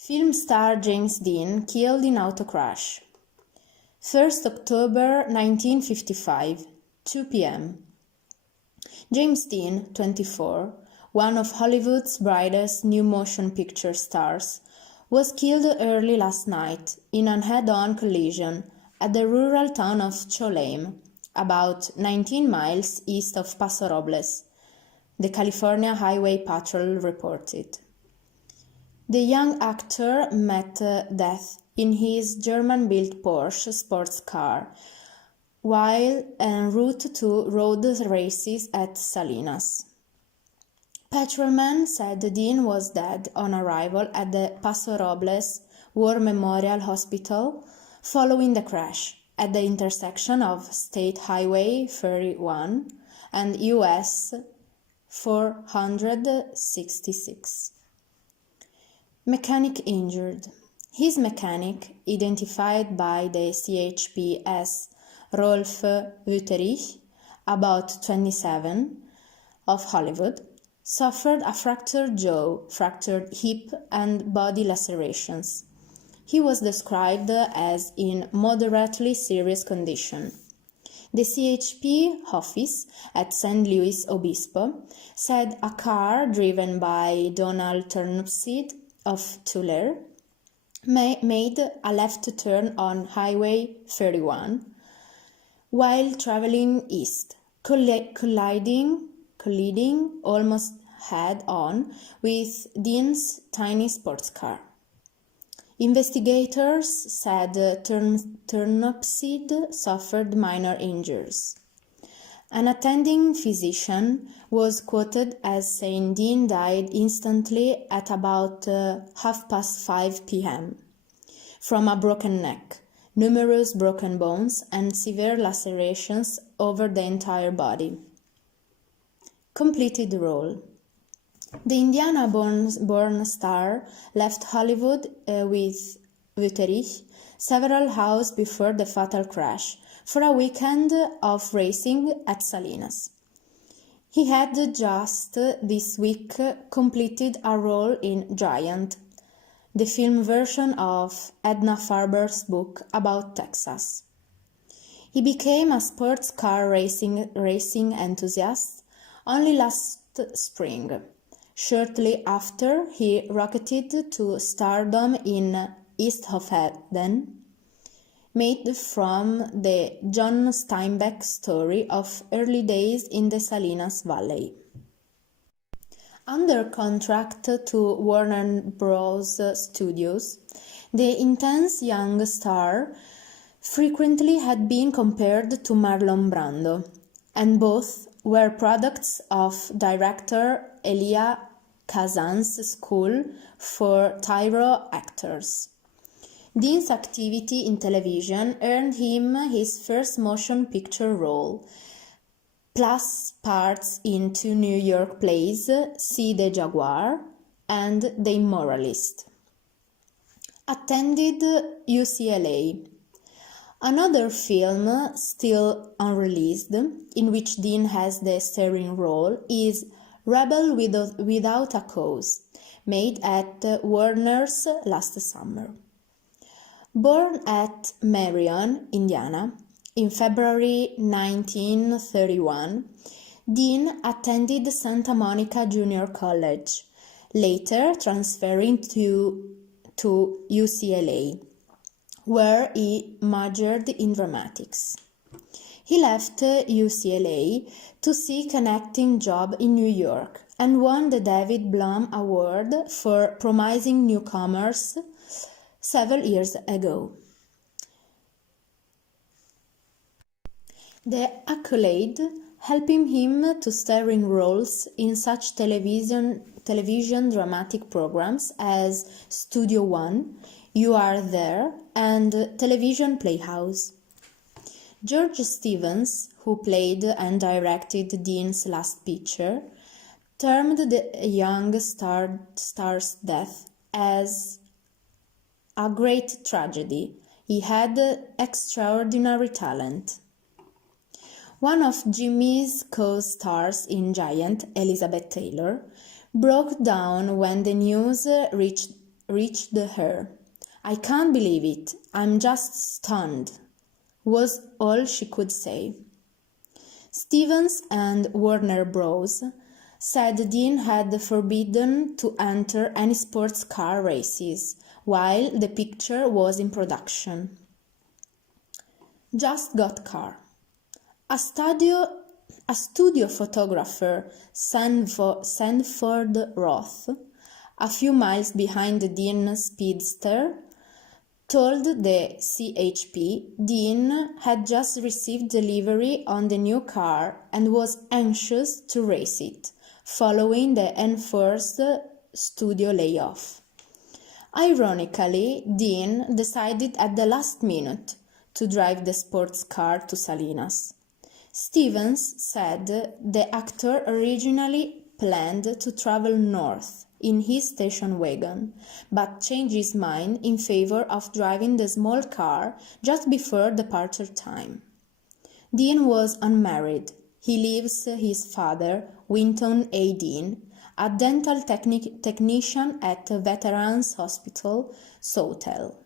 Film star James Dean killed in auto crash. 1st October 1955, 2 p.m. James Dean, 24, one of Hollywood's brightest new motion picture stars, was killed early last night in an head-on collision at the rural town of Cholame, about 19 miles east of Paso Robles, the California Highway Patrol reported. The young actor met death in his German-built Porsche sports car while en route to road races at Salinas. Patrolmen said Dean was dead on arrival at the Paso Robles War Memorial Hospital following the crash at the intersection of State Highway 31 and US 466. Mechanic injured. His mechanic, identified by the CHP as Rolf Wüterich, about 27, of Hollywood, suffered a fractured jaw, fractured hip, and body lacerations. He was described as in moderately serious condition. The CHP office at San Luis Obispo said a car driven by Donald Turnipseed of Tulare made a left turn on Highway 31 while traveling east, colliding almost head-on with Dean's tiny sports car. Investigators said Turnipseed suffered minor injuries. An attending physician was quoted as saying Dean died instantly at about 5:30 p.m. from a broken neck, numerous broken bones, and severe lacerations over the entire body. Completed role. The Indiana-born star left Hollywood with Wüterich several hours before the fatal crash for a weekend of racing at Salinas. He had just this week completed a role in Giant, the film version of Edna Farber's book about Texas. He became a sports car racing enthusiast only last spring, shortly after he rocketed to stardom in East of Eden, made from the John Steinbeck story of early days in the Salinas Valley. Under contract to Warner Bros. Studios, the intense young star frequently had been compared to Marlon Brando, and both were products of director Elia Kazan's School for Tyro Actors. Dean's activity in television earned him his first motion picture role, plus parts in two New York plays, See the Jaguar and The Immoralist. Attended UCLA. Another film, still unreleased, in which Dean has the starring role, is Rebel Without a Cause, made at Warner's last summer. Born at Marion, Indiana, in February 1931, Dean attended Santa Monica Junior College, later transferring to UCLA, where he majored in dramatics. He left UCLA to seek an acting job in New York and won the David Blum Award for Promising Newcomers several years ago. The accolade helping him to starring roles in such television dramatic programs as Studio One, You Are There, and Television Playhouse. George Stevens, who played and directed Dean's last picture, termed the young star's death as a great tragedy. He had extraordinary talent. One of Jimmy's co-stars in Giant, Elizabeth Taylor, broke down when the news reached reached her. "I can't believe it. I'm just stunned," was all she could say. Stevens and Warner Bros. Said Dean had forbidden to enter any sports car races while the picture was in production. Just got car. A studio photographer, Sanford Roth, a few miles behind the Dean Speedster, told the CHP Dean had just received delivery on the new car and was anxious to race it, following the enforced studio layoff. Ironically, Dean decided at the last minute to drive the sports car to Salinas. Stevens said the actor originally planned to travel north in his station wagon, but changed his mind in favor of driving the small car just before departure time. Dean was unmarried. He leaves his father, Winton A. Dean, a dental technician at Veterans Hospital, Sawtell.